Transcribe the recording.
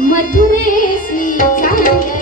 मधुरेशी या